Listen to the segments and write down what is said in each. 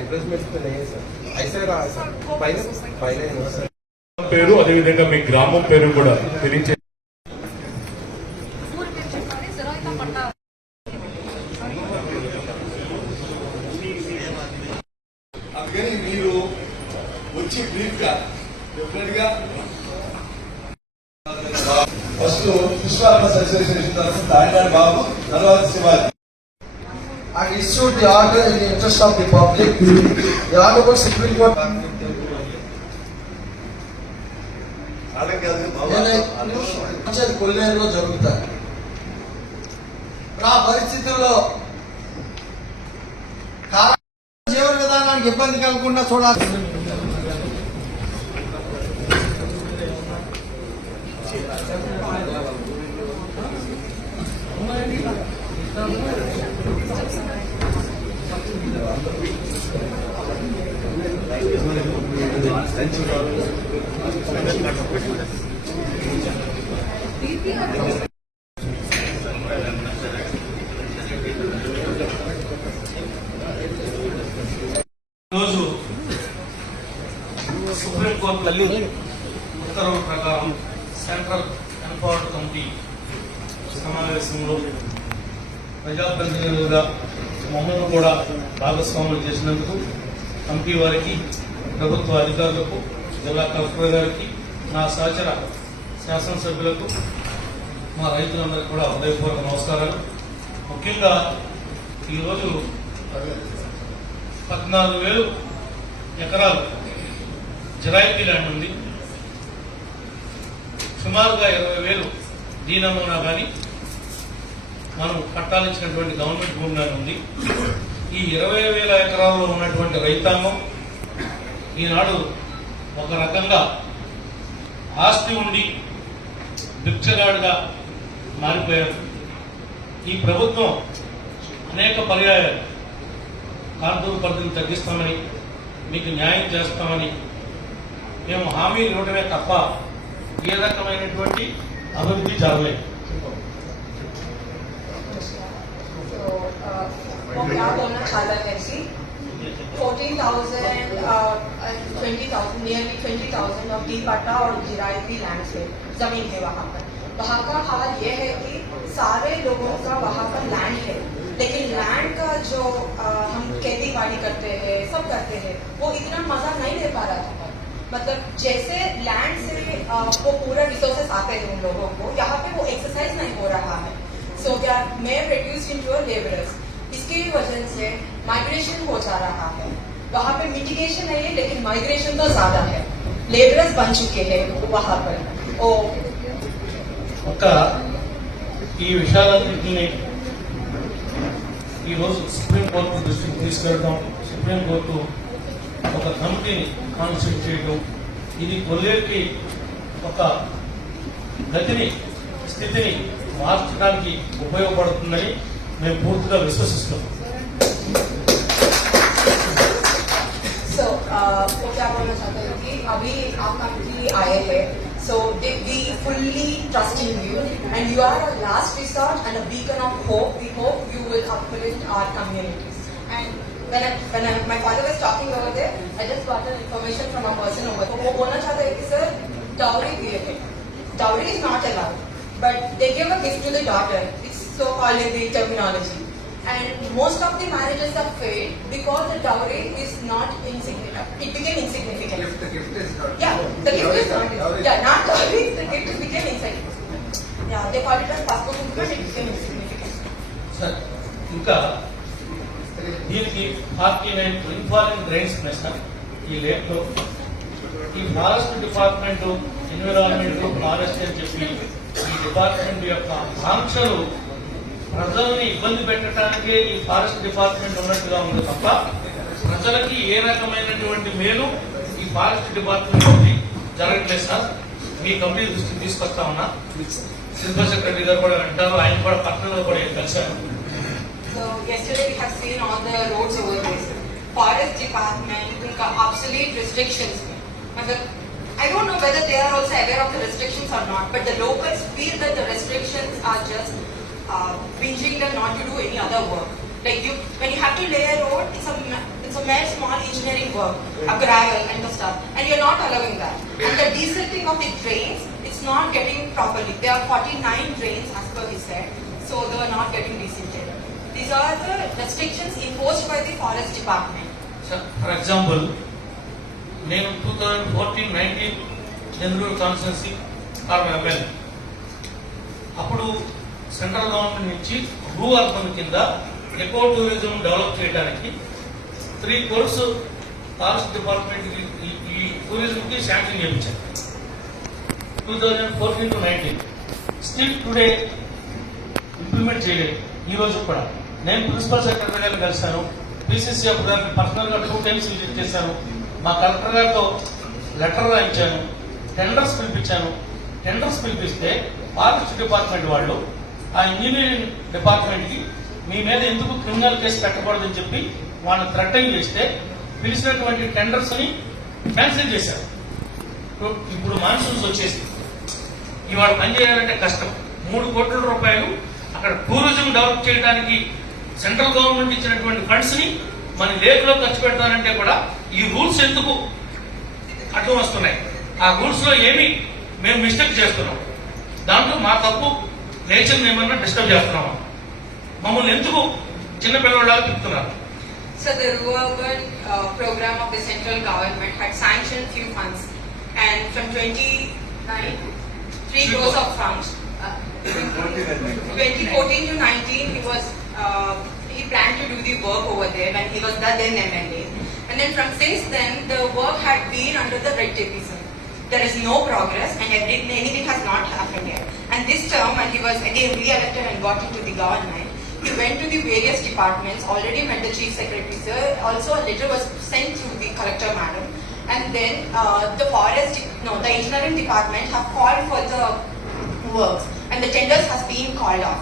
ఎంకరేజ్మెంట్ అయితే పైన పేరు అదేవిధంగా మీ గ్రామం పేరు కూడా తెలియజే అందుకని మీరు వచ్చి బ్రీఫ్ గా డెఫినెట్ గా ఫస్ట్ విశ్వాస అసోసియేషన్ తరఫున దాడినాడు బాబు తర్వాత Shivaji. I issued the order in the interest of the public. The Honorable Supreme Court కొల్లేరులో జరుగుతాయి. ఆ పరిస్థితుల్లో జీవన విధానానికి ఇబ్బంది కలగకుండా చూడాలి. ఈరోజు సుప్రీంకోర్టు ఉత్తర్వుల ప్రకారం సెంట్రల్ ఎన్పవర్డ్ కమిటీ సమావేశంలో ప్రజాప్రతినిధులుగా మమ్మల్ని కూడా భాగస్వాములు చేసినందుకు కమిటీ వారికి, ప్రభుత్వ అధికారులకు, జిల్లా కలెక్టర్ గారికి, నా సహచర శాసనసభ్యులకు, మా రైతులందరికీ కూడా హృదయపూర్వక నమస్కారాలు. ముఖ్యంగా ఈరోజు 14,000 ఎకరాలు జరాయితీ ల్యాండ్ ఉంది. సుమారుగా 20,000 దీనమూనా కానీ మనం పట్టాలిచ్చినటువంటి గవర్నమెంట్ భూమి ఉంది. ఈ 20,000 ఎకరాల్లో ఉన్నటువంటి రైతాంగం ఈనాడు ఒక రకంగా ఆస్తి ఉండి భిక్షగాడుగా మారిపోయారు. ఈ ప్రభుత్వం అనేక పర్యాయాలు కాంటూరు పరిధిని తగ్గిస్తామని, మీకు న్యాయం చేస్తామని మేము హామీలు ఇవ్వడమే తప్ప ఏ రకమైనటువంటి అభివృద్ధి జరగలేదు. क्या बोलना चाहता है कि 14,000 and 20,000 नियरली 20,000 ऑफ डी पट्टा और जिरायती लैंड से जमीन है वहाँ पर. वहाँ का हाल ये है कि सारे लोगों का वहाँ पर लैंड है, लेकिन लैंड का जो हम खेती बाड़ी करते हैं, सब करते हैं, वो इतना मजा नहीं ले पा रहा था. मतलब जैसे लैंड से वो पूरा रिसोर्सेस आते हैं उन लोगों को, यहाँ पे वो एक्सरसाइज नहीं हो रहा है. So they are may reduce in your labourers. इसकी वजह से माइग्रेशन हो जा रहा है. वहाँ पे मिटिगेशन है लेकिन माइग्रेशन तो ज्यादा है. लेबरर्स बन चुके हैं वहाँ पर. ఒక ఈ విషయాలన్నింటినీ ఈరోజు సుప్రీంకోర్టు దృష్టికి తీసుకెళ్ళడం, సుప్రీంకోర్టు ఒక కమిటీని కాన్స్టిట్యూట్ చేయడం, ఇది కొల్లేరుకి ఒక గతిని, స్థితిని మార్చడానికి ఉపయోగపడుతుందని మేము పూర్తిగా విశ్వసిస్తున్నాం. So, वो क्या बोलना चाहते हैं कि अभी आप कमिटी आए हैं, so we fully trust in you and you are a last resort and a beacon of hope. We hope you will uplift our communities. And when my father was talking over there, I just got an information from a person over there. वो बोलना चाहते हैं कि sir, dowry दिए थे. Dowry is not allowed, but they gave a gift to the daughter. It's so called in the terminology. And most of the marriages have failed because the dowry is not insignificant. It became insignificant. The gift is not. Yeah, the gift is not. Yeah, not dowry. The gift became insignificant. Yeah, they called it as passport, but it became insignificant. Sir, ఇంకా దీనికి 49 ఇన్ఫాలింగ్ గ్రైన్స్ ఉన్నాయి సార్ ఈ లేక్లో. ఈ forest department, environment, forest అని చెప్పి ఈ డిపార్ట్మెంట్ యొక్క ఆంక్షలు ప్రజల్ని ఇబ్బంది పెట్టడానికే ఈ ఫారెస్ట్ డిపార్ట్మెంట్ ఉన్నట్టుగా ఉంది తప్ప ప్రజలకి ఏ రకమైనటువంటి మేలు ఈ ఫారెస్ట్ డిపార్ట్మెంట్ నుండి జరగట్లేదు సార్. మీ కమిటీ దృష్టికి తీసుకొస్తా ఉన్నా. శిల్పా సెక్రటరీ గారు కూడా అంటారు, ఆయన కూడా పట్టణంలో కూడా కలిశారు. So yesterday we have seen all the roads over there. Forest department उनका obsolete restrictions. मतलब I don't know whether they are also aware of the restrictions or not, but the locals feel that the restrictions are just pinching them not to do any other work. Like when you have to lay a road, It's a mere small engineering work, a gravel and the stuff, and you're not allowing that. And the desilting of the drains, it's not getting properly. There are 49 drains as per he said, so they are not getting desilted. These are the restrictions imposed by the forest department. For example నేను 2014-19 general constituency MLA. అప్పుడు central government నుంచి భూ అర్బన్ కింద eco tourism develop చేయడానికి 3 crores forest department ఈ టూరిజంకి శాంక్షన్ చేయించారు 2014-19. Still today implement చేయలేదు. ఈ రోజు కూడా నేను ప్రిన్సిపల్ సెక్రటరీ గారిని కలిశాను, పిసిసి గారిని పర్సనల్ గా 2 times విజిట్ చేశాను, మా కలెక్టర్ గారితో లెటర్ రాయించాను, టెండర్స్ పిలిపించాను. టెండర్స్ పిలిపిస్తే ఫారెస్ట్ డిపార్ట్మెంట్ వాళ్ళు ఆ ఇంజనీరింగ్ డిపార్ట్మెంట్ కి మీ మీద ఎందుకు క్రిమినల్ కేసు పెట్టకూడదని చెప్పి వాళ్ళని థ్రెటన్ చేస్తే పిలిచినటువంటి టెండర్స్ ని క్యాన్సిల్ చేశారు. ఇప్పుడు మాన్సూన్స్ వచ్చేసి ఇవాళ పనిచేయాలంటే కష్టం. 3 కోట్ల రూపాయలు అక్కడ టూరిజం డెవలప్ చేయడానికి సెంట్రల్ గవర్నమెంట్ ఇచ్చినటువంటి ఫండ్స్ ని మన లేకులో ఖర్చు పెడతానంటే కూడా ఈ రూల్స్ ఎందుకు అడ్డం వస్తున్నాయి? ఆ రూల్స్ లో ఏమి మేము మిస్టేక్ చేస్తున్నాం? దాంట్లో మా తప్పు నేచర్ ఏమన్నా డిస్టర్బ్ చేస్తున్నామా? మమ్మల్ని ఎందుకు చిన్నపిల్లలాగా తిప్పుతున్నారు? So the rural program of the central government had sanctioned few funds, and from 3 crores of funds. 2014 to 19, he planned to do the work over there when he was the then MLA. And then from since then, the work had been under the red tapeism. There is no progress, and anything has not happened yet. And this term, when he was again re-elected and got into the government, he went to the various departments, already met the chief secretary sir, also a letter was sent to the collector madam, and then the engineering department have called for the works, and the tenders has been called off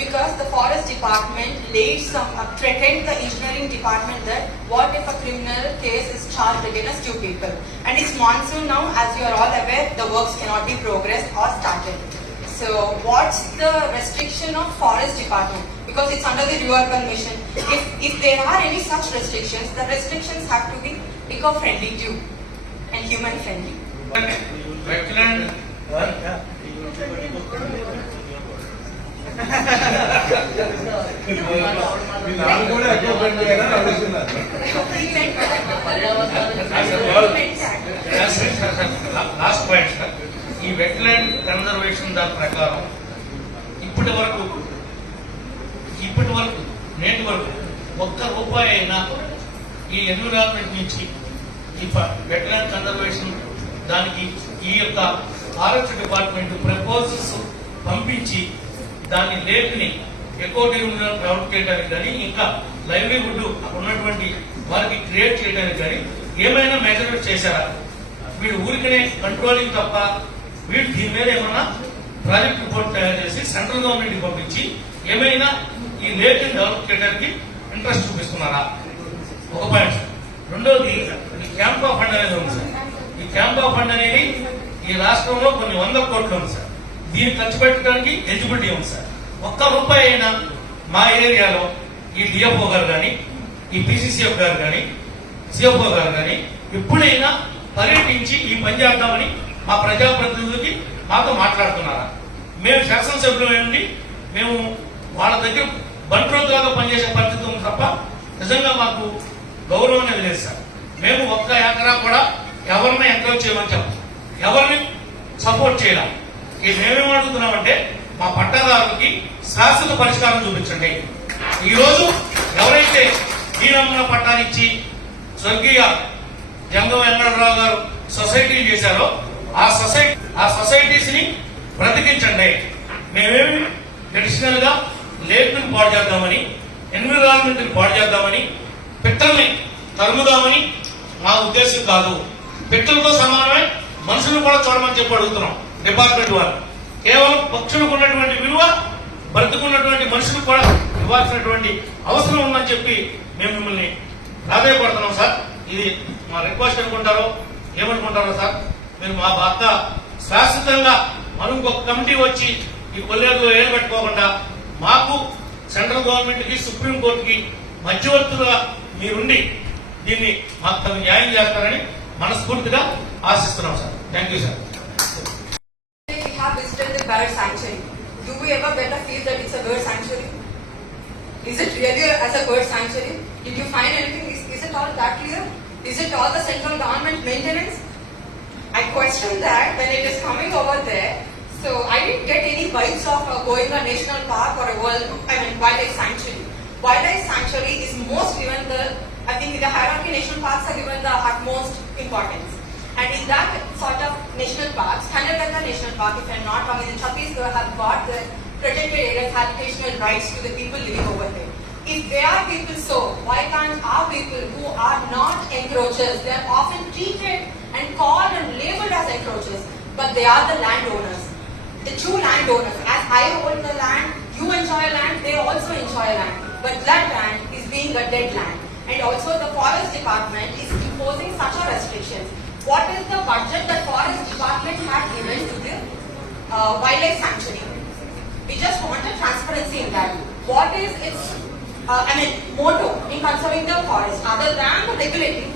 because the forest department threatened the engineering department that what if a criminal case is charged against 2 people, and it's monsoon now, as you are all aware, the works cannot be progressed or started. So what's the restriction of forest department? Because it's under the Rural Mission. If there are any such restrictions, the restrictions have to be eco-friendly too and human-friendly. Wetland మీ నాన్న కూడా ఎక్కువ ఫ్రెండ్లీ అని అడుగుతున్నారు. Last point sir, ఈ wetland conservation దాని ప్రకారం ఇప్పటి వరకు నేటి వరకు ₹1 అయినా ఈ ఎన్విరాన్మెంట్ నుంచి ఈ వెట్లాండ్ కన్జర్వేషన్ దానికి ఈ యొక్క ఫారెస్ట్ డిపార్ట్మెంట్ ప్రపోజల్స్ పంపించి దాని లేక్ని ఎకో టూరిజం డెవలప్ చేయడానికి కానీ ఇంకా లైవ్లీహుడ్ ఉన్నటువంటి వారికి క్రియేట్ చేయడానికి కానీ ఏమైనా మెజర్మెంట్ చేశారా? వీడు ఊరికనే కంట్రోలింగ్ తప్ప వీడు దీని మీద ఏమన్నా ప్రాజెక్ట్ రిపోర్ట్ తయారు చేసి సెంట్రల్ గవర్నమెంట్ పంపించి ఏమైనా ఈ లేక్ డెవలప్ చేయడానికి ఇంట్రెస్ట్ చూపిస్తున్నారా? ఒక పాయింట్ సార్. రెండోది ఈ క్యాంపా ఫండ్ అనేది ఉంది సార్. ఈ క్యాంపా ఫండ్ అనేది ఈ రాష్ట్రంలో కొన్ని 100 కోట్లు ఉంది సార్. దీన్ని ఖర్చు పెట్టడానికి ఎలిజిబిలిటీ ఉంది సార్. ₹1 అయినా మా ఏరియాలో ఈ డిఎఫ్ఓ గారు కానీ ఈ పిసిసిఎఫ్ గారు కానీ సిఎఫ్ఓ గారు కానీ ఎప్పుడైనా పర్యటించి ఈ పని చేద్దామని మా ప్రజాప్రతినిధులకి మాతో మాట్లాడుతున్నారా? మేము శాసనసభ్యులు ఏంటి, మేము వాళ్ళ దగ్గర బంట్రోతులాగా పనిచేసే పరిస్థితి ఉంది తప్ప నిజంగా మాకు గౌరవం అనేది లేదు సార్. మేము 1 ఎకరా కూడా ఎవరిని ఎంకరేజ్ చేయమని చెప్పాం, ఎవరిని సపోర్ట్ చేయాలి. మేమేం అడుగుతున్నామంటే మా పట్టాదారులకి శాశ్వత పరిష్కారం చూపించండి. ఈ రోజు ఎవరైతే ఈ నమూనా పట్టాలు ఇచ్చి స్వర్గీయ జంగం వెంకటరావు గారు సొసైటీలు చేశారో ఆ సొసైటీస్ ని బ్రతికించండి. మేమేమి ట్రెడిషనల్ గా లేక్ ని పాడు చేద్దామని, ఎన్విరాన్మెంట్ ని పాడు చేద్దామని, పిట్టల్ని తరుముదామని మా ఉద్దేశం కాదు. పిట్టలతో సమానమే మనుషులు కూడా చూడమని చెప్పి అడుగుతున్నాం డిపార్ట్మెంట్ వారు. కేవలం పక్షులకు ఉన్నటువంటి విలువ బ్రతుకున్నటువంటి మనుషులకు కూడా ఇవ్వాల్సినటువంటి అవసరం ఉందని చెప్పి మేము మిమ్మల్ని ప్రాధాన్యపడుతున్నాం సార్. ఇది మా రిక్వెస్ట్ అనుకుంటారో ఏమనుకుంటారో సార్. మీరు మా బాధ శాశ్వతంగా మనం ఇంకొక కమిటీ వచ్చి ఈ కొల్లేరులో ఏం పెట్టుకోకుండా మాకు సెంట్రల్ గవర్నమెంట్ కి సుప్రీంకోర్టుకి మధ్యవర్తులుగా మీరుండి దీన్ని మాకు తగు న్యాయం చేస్తారని మనస్ఫూర్తిగా ఆశిస్తున్నాం sir. Thank you sir. We have visited the bird sanctuary. Do we ever better feel that it's a bird sanctuary? Is it really as a bird sanctuary? Did you find anything? Is it all that clear? Is it all the central government maintenance? I question that when it is coming over there. So I didn't get any vibes of going a national park or a wildlife sanctuary. Wildlife sanctuary is most given I think in the hierarchy national parks are given the utmost importance. And in that sort of national parks, Kandarganga National Park, if I'm not wrong, in Chhattisgarh have got the protected areas habitational rights to the people living over there. If they are people so, why can't our people who are not encroachers, they are often treated and called and labeled as encroachers, but they are the landowners, the true landowners. As I hold the land, you enjoy land, they also enjoy land, but that land is being a dead land. And also the forest department is imposing such a restrictions. What is the budget that forest department had given to the wildlife sanctuary? We just wanted transparency in that. What is its motto in conserving the forest other than the regulating?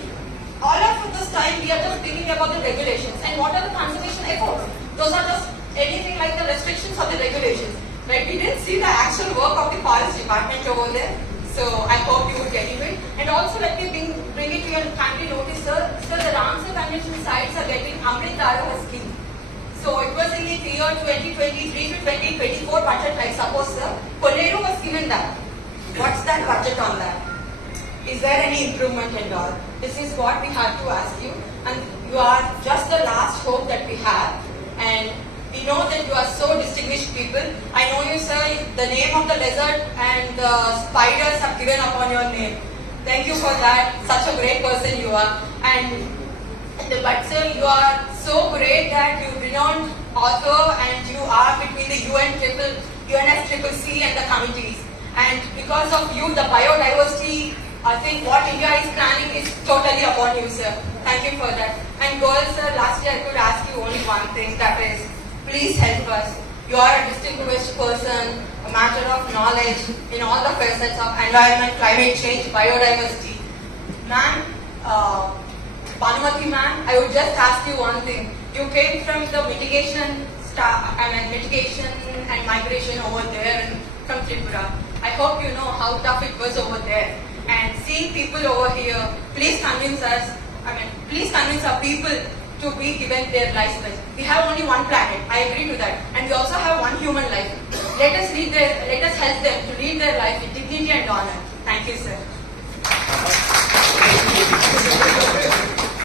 All of this time we are just thinking about the regulations, and what are the conservation efforts? Those are just anything like the restrictions or the regulations. Right? We didn't see the actual work of the forest department over there. So I hope you would get it. And also let me bring it to your kindly notice, sir. Sir, the Ramsar Convention sites are getting Amrit Dhaara scheme. So it was in the year 2023 to 2024 budget, I suppose, sir. Kolleru was given that. What's that budget on that? Is there any improvement and all? This is what we have to ask you. And you are just the last hope that we have. And we know that you are so distinguished people. I know you, sir. The name of the lizard and the spiders have given upon your name. Thank you for that. Such a great person you are. But sir, you are so great that you renowned author and you are between the UNFCCC and the committees. And because of you, the biodiversity, I think what India is planning is totally upon you, sir. Thank you for that. And girls, sir, lastly I could ask you only one thing, that is, please help us. You are a distinguished person, a matter of knowledge in all the facets of environment, climate change, biodiversity. Ma'am, Bhanumati ma'am, I would just ask you one thing. You came from the mitigation and migration over there from Tripura. I hope you know how tough it was over there. And seeing people over here, please convince us, please convince our people to be given their lives. We have only one planet, I agree to that. And we also have one human life. Let us help them to lead their life with dignity and honor. Thank you, sir.